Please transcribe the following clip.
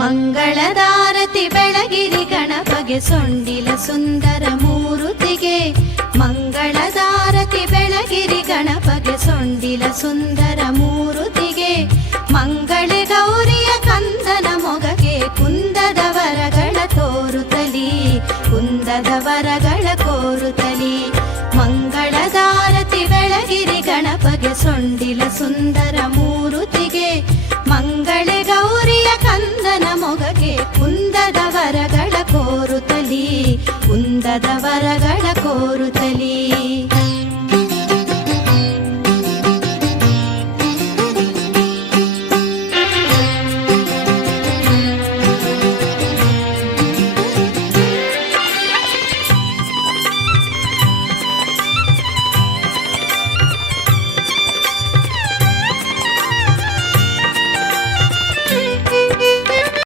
ಮಂಗಳದಾರತಿ ಬೆಳಗಿರಿ ಗಣಪಗೆ ಸೊಂಡಿಲ ಸುಂದರ ಮೂರುತಿಗೆ. ಮಂಗಳದಾರತಿ ಬೆಳಗಿರಿ ಗಣಪಗೆ ಸೊಂಡಿಲ ಸುಂದರ ಮೂರುತಿಗೆ. ಮಂಗಳೆ ಗೌರಿಯ ಕಂದನ ಮೊಗಗೆ ಕುಂದದ ವರಗಳ ತೋರುತ್ತಲಿ, ಕುಂದದ ವರಗಳ ಕೋರುತ್ತಲಿ. ಮಂಗಳದಾರತಿ ಬೆಳಗಿರಿ ಗಣಪಗೆ ಸೊಂಡಿಲ ಸುಂದರ ಮೂರುತಿಗೆ. ಮಂಗಳೆ ಗೌರಿಯ ಕಂದನ ಮೊಗಗೆ ಕುಂದದ ವರಗಳ ಕೋರುತ್ತಲಿ, ಕುಂದದ ವರಗಳ